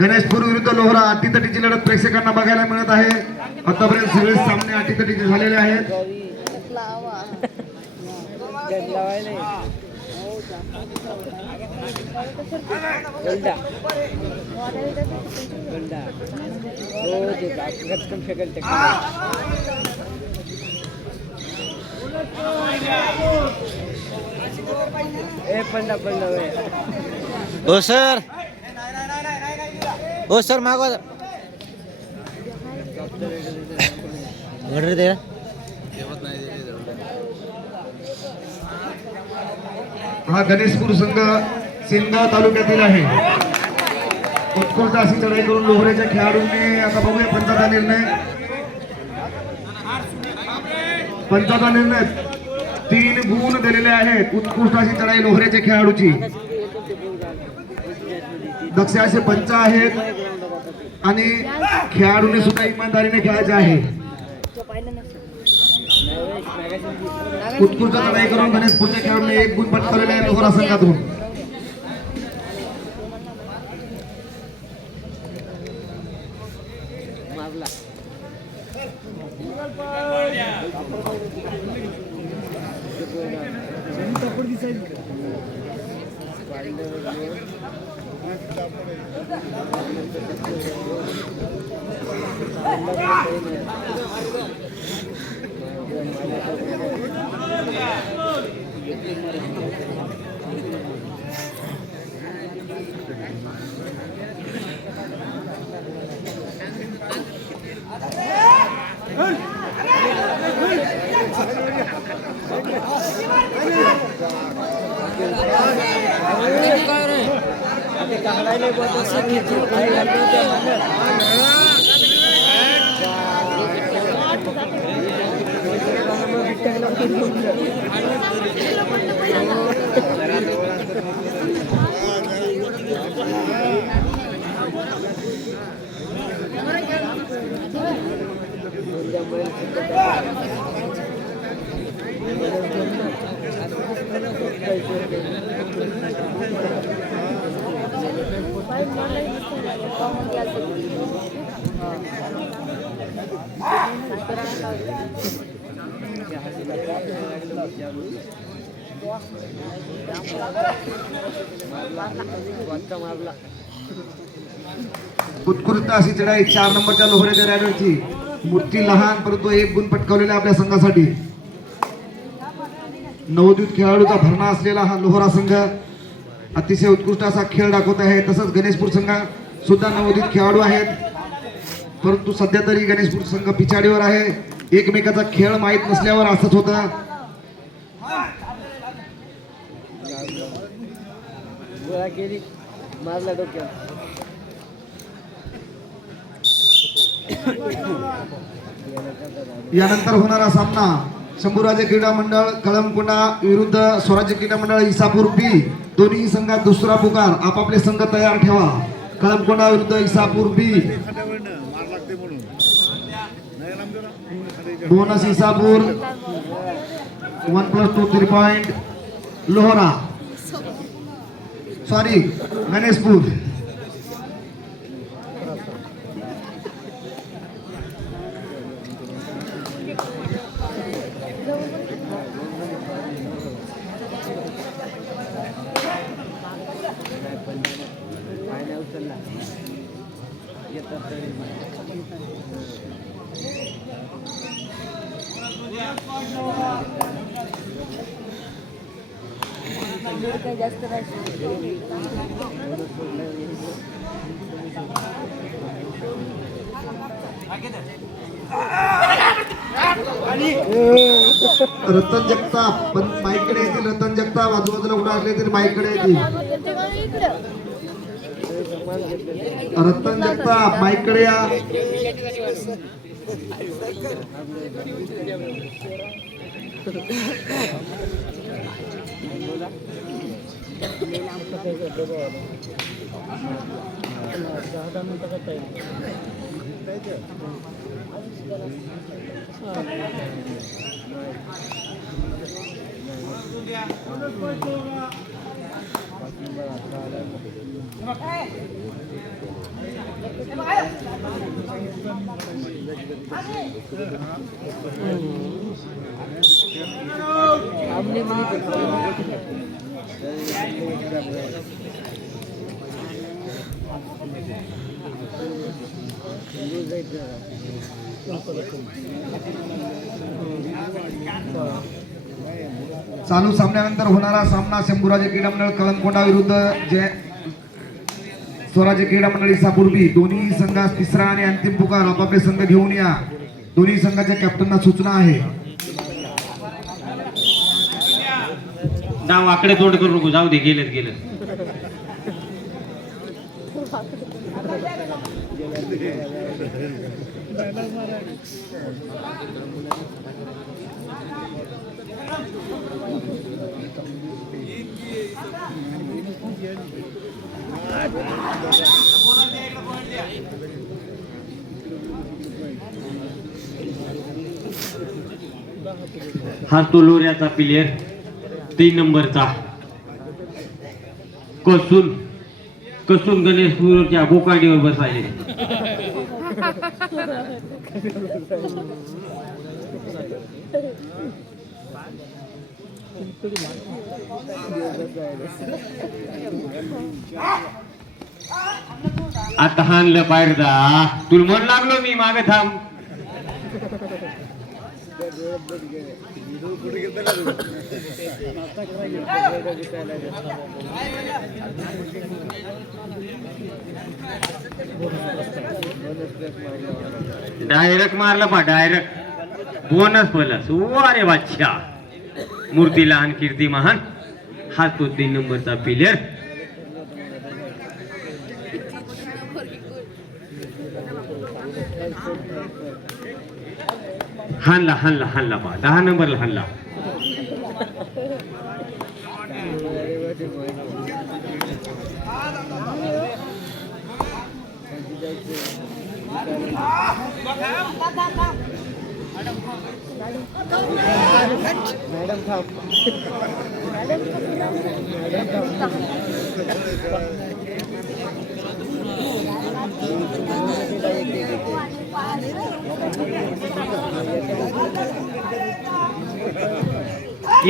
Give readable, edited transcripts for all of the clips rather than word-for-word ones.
गणेशपूर विरुद्ध लोहरा अटीतटीची लढत प्रेक्षकांना बघायला मिळत आहे. आतापर्यंत सगळे सामने अटीतटीचे झालेले आहेत. हो सर, हो सर, मागवा ऑर्डर दे. हा गणेशपूर संघ सेनगाव तालुक्यातील आहे. उत्कृष्ट अशी चढाई करून लोहऱ्याच्या खेळाडूंनी आता बघूया पंचाचा निर्णय. पंचाचा निर्णय 3 गुण दिलेले आहेत. उत्कृष्ट अशी चढाई लोहऱ्याच्या खेळाडूची. दक्ष असे पंच आहेत आणि खेळाडूने सुद्धा इमानदारीने खेळायचे आहे. उत्कृष्ट चढाई करून गणेशपूरच्या खेळाडूने 1 गुण पटकावलेले आहे लोहरा संघातून. उत्कृष्ट अशी चढाई 4 नंबरच्या लोहऱ्याच्या रायडरची. मूर्ती लहान परंतु 1 गुण पटकावलेला आपल्या संघासाठी. नवोदित खेळाडूचा भरणा असलेला हा लोहरा संघ अतिशय उत्कृष्ट असा खेळ दाखवत आहे. तसंच गणेशपूर संघ सुद्धा नवोदित खेळाडू आहेत, परंतु सध्या तरी गणेशपूर संघ पिछाडीवर आहे. एकमेकाचा खेळ माहीत नसल्यावर असंच होतं. यानंतर होणारा सामना शंभूराजे क्रीडा मंडळ कळमकोंडा विरुद्ध स्वराज्य क्रीडा मंडळ इसापूर बी. दोन्ही संघात दुसरा पुकार. आपापले संघ तयार ठेवा. कळमकोंडा विरुद्ध Isapur B. Bonus Isapur 1+2 3 point. Lohara sorry Ganeshpur. जास्त रतन जगताप पण माईकडे येतील. रतन जगताप आजूबाजूला कुठे असले तरी माईकडे येतील. रतन जगताप माईकडे या. चालू सामन्यानंतर होणारा सामना शंभूराजे क्रीडा मंडळ कळमकोंडा विरुद्ध जय स्वराज्य क्रीडा मंडळ इसापूर्वी. दोन्ही संघास तिसरा आणि अंतिम पुकार. आपापले संघ घेऊन या. दोन्ही संघाच्या कॅप्टनना सूचना आहे. डाव आकडे तोंड करू नको, जाऊ दे, गेलं गेलं. हा तो लोऱ्याचा प्लेयर 3 नंबरचा कसून गणेशपूरच्या गोकांडीवर बसायले. आता हाणलं पायरदा. तुला म्हण लागलो मी मागे थांब. डायरेक्ट मारलं पा, डायरेक्ट बोनस प्लस. अरे बादशा, मूर्ती लहान कीर्ती महान. हा तो 3 नंबरचा प्लेयर. हाणला पा, 10 नंबरला हाणला.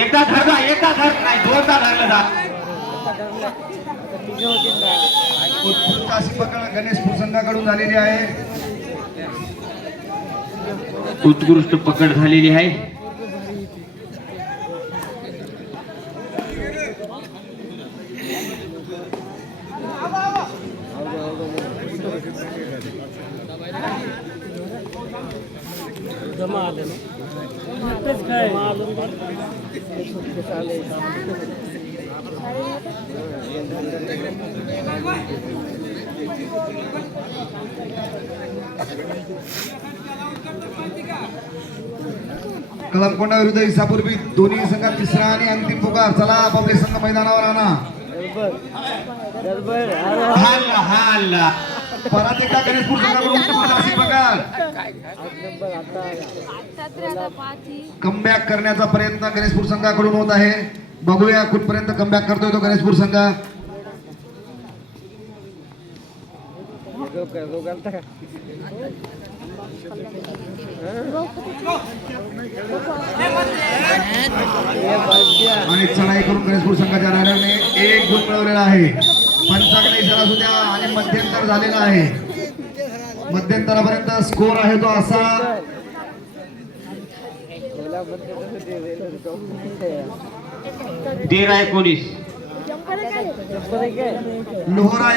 एकदा धरला, एकदा धर नाही, दोनदा धरलं जा. उत्कृष्ट अशी पकड गणेशपूर संघाकडून झालेली आहे. उत्कृष्ट पकड झालेली आहे. कळमकोंडा विरुद्ध इसापूर्वी. दोन्ही संघात तिसरा आणि अंतिम पुकार. चला आपापले संघ मैदानावर आणा. हाणला. परत एकदा गणेशपूर संघाकडून उत्कृष्ट अशी पकड. कमबॅक करण्याचा प्रयत्न गणेशपूर संघाकडून होत आहे. बघूया कुठपर्यंत कमबॅक करतोय तो गणेशपूर संघ. आणि चढाई करून गणेशपूर संघाच्या रायडरने 1 गुण मिळवलेला आहे. पंचाकडे इशारा सुद्धा आणि मध्यंतर झालेला आहे. मध्यंतरापर्यंत स्कोर आहे तो असा. तेरा 19. लोहरा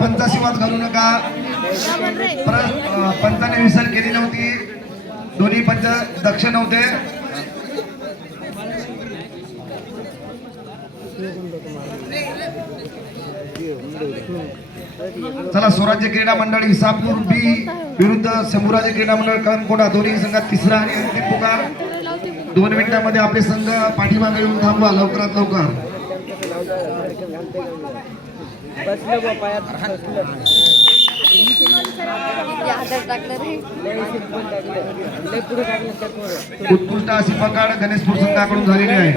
पंचाशी वाद घालू नका. पंचाने विसर केली नव्हती. दोन्ही पंच दक्ष नव्हते. चला स्वराज्य क्रीडा मंडळ इसापूर बी विरुद्ध शंभूराजे क्रीडा मंडळ कणकोडा दोन्ही संघात तिसरा आणि अंतिम पुकार 2 मिनिटांमध्ये आपले संघ पाठीमागे येऊन थांबवा लवकरात लवकर. उत्कृष्ट अशी पकड गणेशपूर संघाकडून झालेली आहे.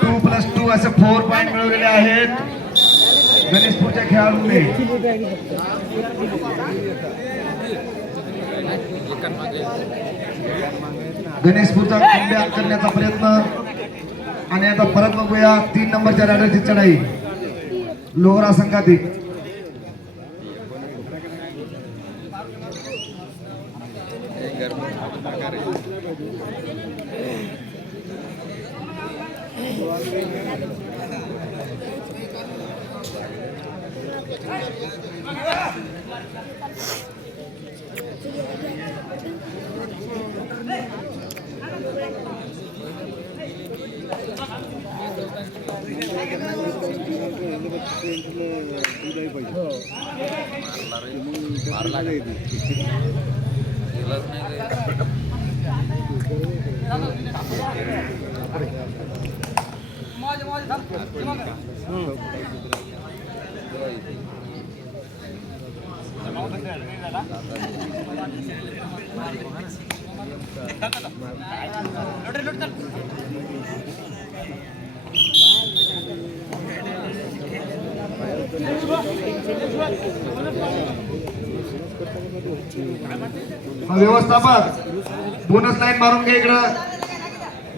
टू प्लस टू असे 4 पॉईंट मिळवलेले आहेत गणेशपूरच्या खेळाडूंनी. गणेशपूरचा कमबॅक करण्याचा प्रयत्न आणि आता परत बघूया 3 नंबरच्या रॅडरची चढाई लोहरा संघातील. व्यवस्थापक बोनस लाईन मारून घ्या इकडं.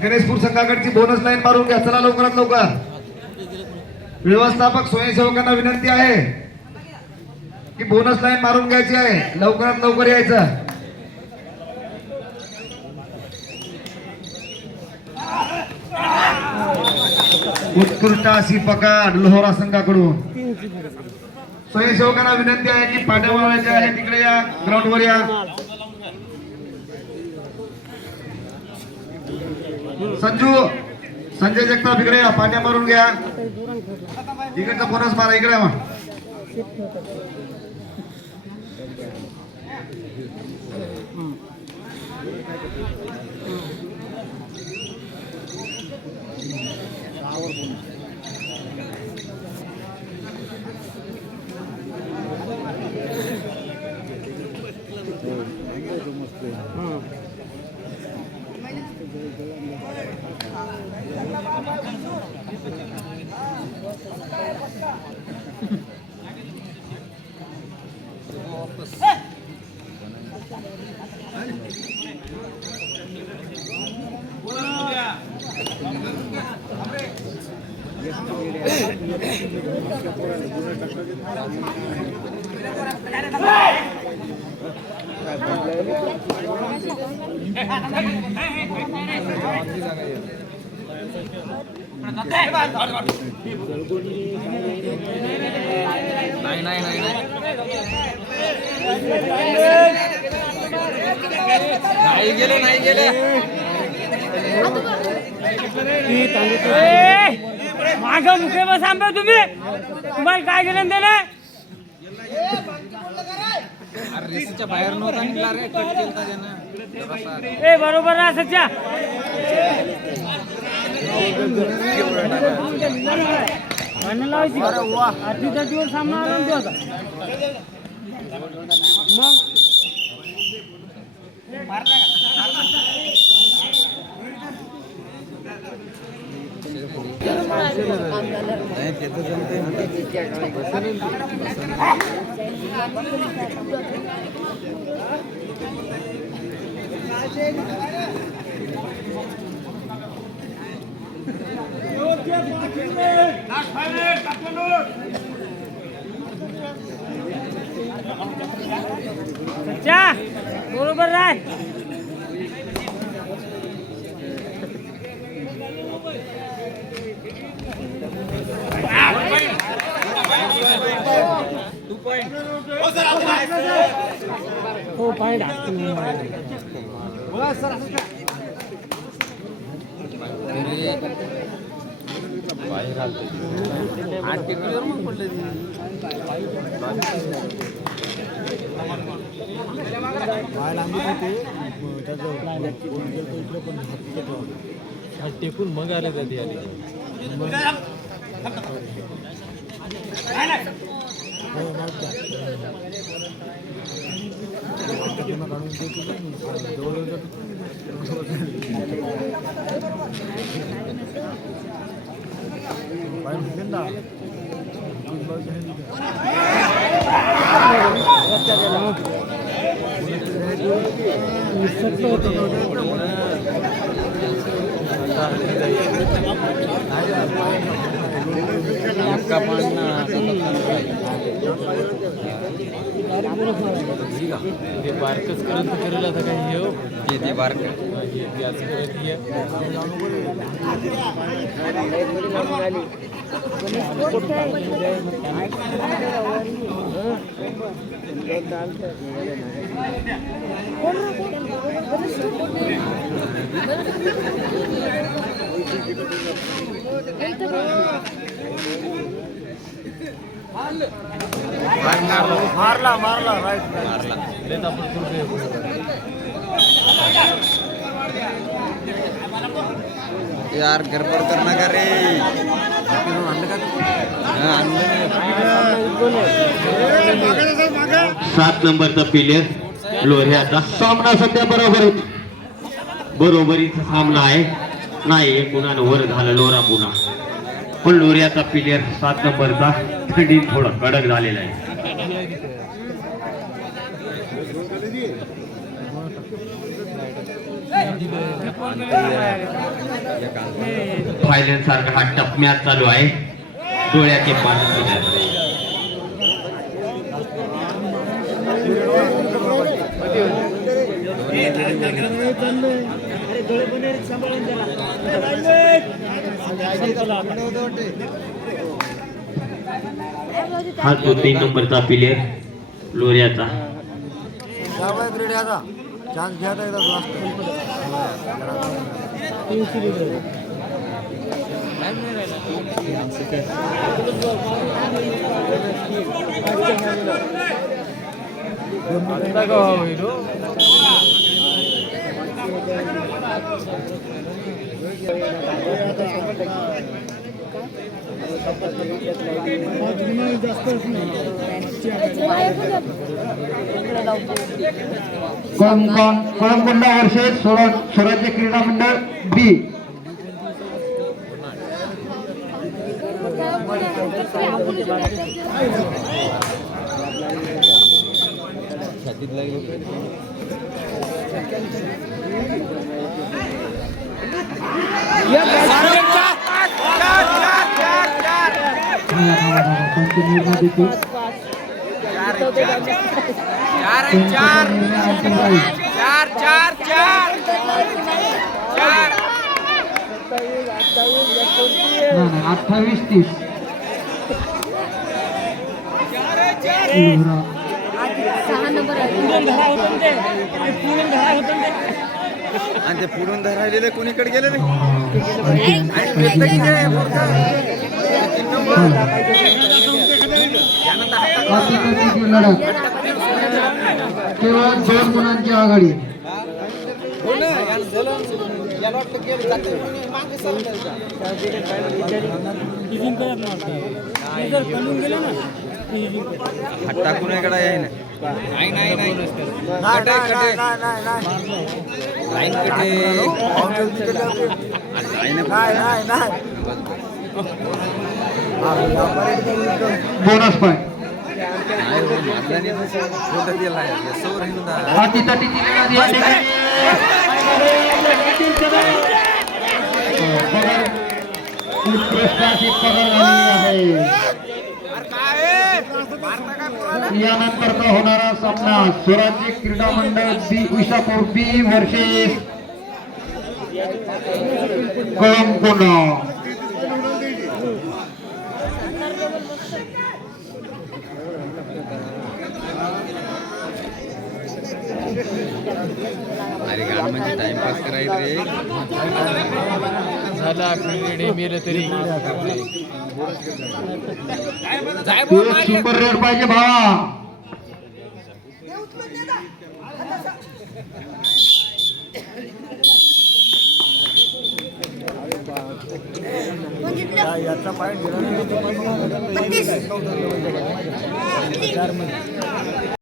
गणेशपूर संघाकडची बोनस लाईन मारून घ्या. चला लवकरात लवकर. व्यवस्थापक स्वयंसेवकांना विनंती आहे की बोनस लाईन मारून घ्यायची आहे. लवकरात लवकर यायचं. उत्कृष्ट अशी पकड लोहरा संघाकडून. स्वयंसेवकांना विनंती आहे की पाट्या मारायच्या आहे तिकडे या ग्राउंडवर या. संजय जगताप इकडे या. पाट्या मारून घ्या. इकडचा बोनस मारा. इकडे मग नाही गेले माग मुखे बस आंबे तुम्ही तुम्हाला काय केलं त्याने रेसच्या बाहेर नव्हता निघला रे. कट केलता त्यानं. ए बरोबर ना सच्चा. लावायची आठवीचा दिवस सामना आला होता मग सच्चा बरोबर राय. टेकून मग आले जाते बारकच करत करायला आता काही हो ते बारक मारला राईट मारला यार गडबड करना का रे 7 नंबरचा प्लेयर लोह्याचा सामना सध्या बरोबरीचा सामना आहे. नाही एक गुणानं वर झालं लोरा पुन्हा, पण लोऱ्याचा प्लेयर 7 नंबरचा थंडीत थोडा कडक झालेला आहे. फायनल सारखा हा टफ मॅच चालू आहे. डोळ्याचे पाणी हा तो 3 नंबरचा प्लेयर लोऱ्याचा. चान्स घ्यायचा एकदा कोळंबकोंडा वर्षे स्वराज्य क्रीडा मंडळ बी. अठ्ठावीस 30 आणि ते पुढून धरायलेले कोणीकडे गेले नाही. केवळ 2 गुणांची आघाडी. टाकून इकडे आहे ना. Bonus point. यानंतरचा होणारा सामना स्वराज्य क्रीडा मंडळ बी विशापूर बी वर्सेस कोळंबकोंडा. अरे गाण म्हणजे टाइमपास करायचं रे झाला मेले तरी एक सुपर रेड पाहिजे भावा. बघितलं